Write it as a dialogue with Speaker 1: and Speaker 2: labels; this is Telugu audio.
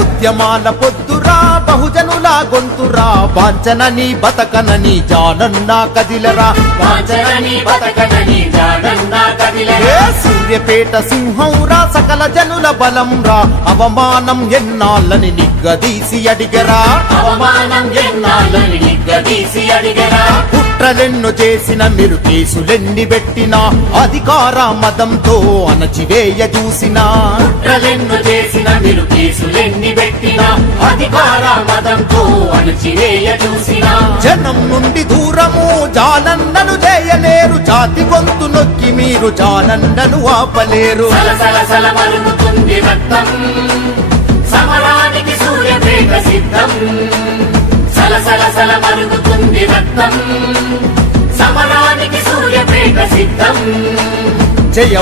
Speaker 1: ఉద్యమాల పొద్దురా బహుజనుల గొంతురా వాంచనని బతకనని జానన్నా కదిలరా.
Speaker 2: వాంచనని బతకనని జాగన్నా కదిలే
Speaker 1: ఏ సూర్యపేట సింహంరా సకల జనుల బలంరా అవమానం ఎన్నాళ్ళని నిగ్గదీసి అడిగరా.
Speaker 2: అవమానం ఎన్నాళ్ళని నిగ్గదీసి అడిగరా.
Speaker 1: కుట్రలెన్నో చేసిన మీరు కేసులెన్ని పెట్టినా అధికార మదంతో అణచివేయ చూసినా.
Speaker 2: కుట్రలెన్నో చేసిన మీరు కేసులెన్ని పెట్టినా అధికార మతంతో అణచివేయ చూసినా.
Speaker 1: జనం నుండి దూరము జాలన్నను చేయలేరు జాతి గొంతు నొక్కి మీరు జాలన్నను ఆపలేరు.
Speaker 2: సల సల సల రక్తం. మరుగుతుంది రక్తం. సమరానికి సూర్యపేట సిద్ధం.
Speaker 1: జయ